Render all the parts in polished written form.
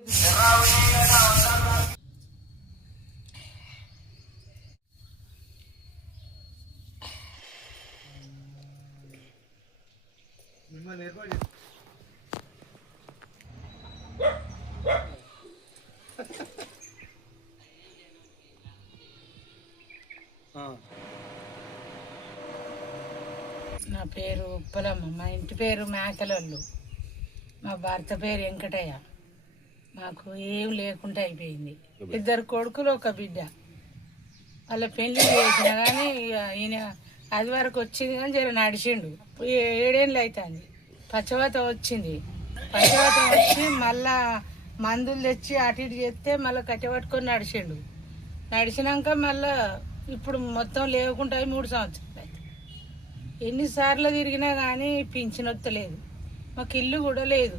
నా పేరు ఉప్పలమ్మ. మా ఇంటి పేరు మేకలొల్లు. మా భర్త పేరు వెంకటయ్య. మాకు ఏం లేకుండా అయిపోయింది. 2 కొడుకులు, 1 బిడ్డ. వాళ్ళ పెళ్లి చేసిన కానీ ఈయన అది వరకు వచ్చింది కానీ జర నడిచిండు. 7 ఏళ్ళు అవుతుంది. పచ్చవాత వచ్చింది. పచ్చవాత వచ్చి మళ్ళా మందులు తెచ్చి అటు ఇటు చేస్తే మళ్ళీ కట్టెపట్టుకొని నడిచిండు. నడిచినాక మళ్ళా ఇప్పుడు మొత్తం లేకుండా 3 సంవత్సరాలు. ఎన్నిసార్లు తిరిగినా కానీ పింఛన్ వస్తలేదు. మాకు ఇల్లు కూడా లేదు,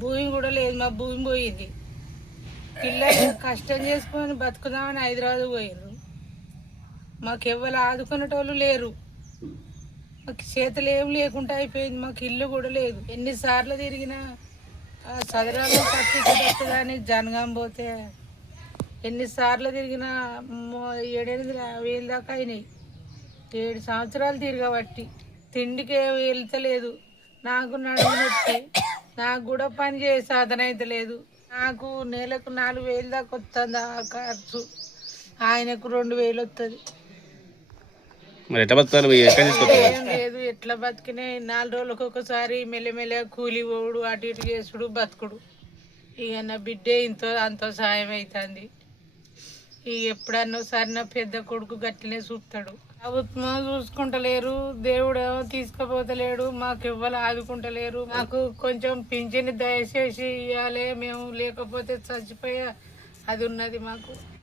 భూమి కూడా లేదు. మా భూమి పోయింది. పిల్లలు కష్టం చేసుకొని బతుకుదామని హైదరాబాద్ పోయిర్రు. మాకు ఎవ్వరు ఆదుకునేటోళ్ళు లేరు. మాకు చేతులు ఏం లేకుండా అయిపోయింది. మాకు ఇల్లు కూడా లేదు. ఎన్నిసార్లు తిరిగినా చదరాలు పట్టించు కానీ జనగాం పోతే ఎన్నిసార్లు తిరిగినా 7-8 వేలు దాకా అయినాయి. 7 సంవత్సరాలు తిరగబట్టి తిండికి వెళ్తలేదు. నాకు నడుము నొప్పి, నాకు కూడా పని చేసే సాధన అయితే లేదు. నాకు నెలకు 4 వేలు దాకా వస్తుంది ఆ ఖర్చు. ఆయనకు 2 వేలు వస్తుంది. ఏం లేదు, ఎట్లా బతికినా 4 రోజులకు ఒకసారి మెల్లమెల్ల కూలి పోవుడు, అటు ఇటు చేసుడు, బతుకుడు. ఇక నా బిడ్డే ఇంతో అంతో సాయం అవుతుంది. ఇక ఎప్పుడన్నా ఒకసారి నా పెద్ద కొడుకు గట్టినే చూస్తాడు. ప్రభుత్వం చూసుకుంటలేరు, దేవుడు తీసుకుపోతలేడు, మాకు ఎవ్వరు ఆదుకుంటలేరు. మాకు కొంచెం పింఛని దయచేసి ఇవ్వాలి. మేము లేకపోతే చచ్చిపోయే అది ఉన్నది మాకు.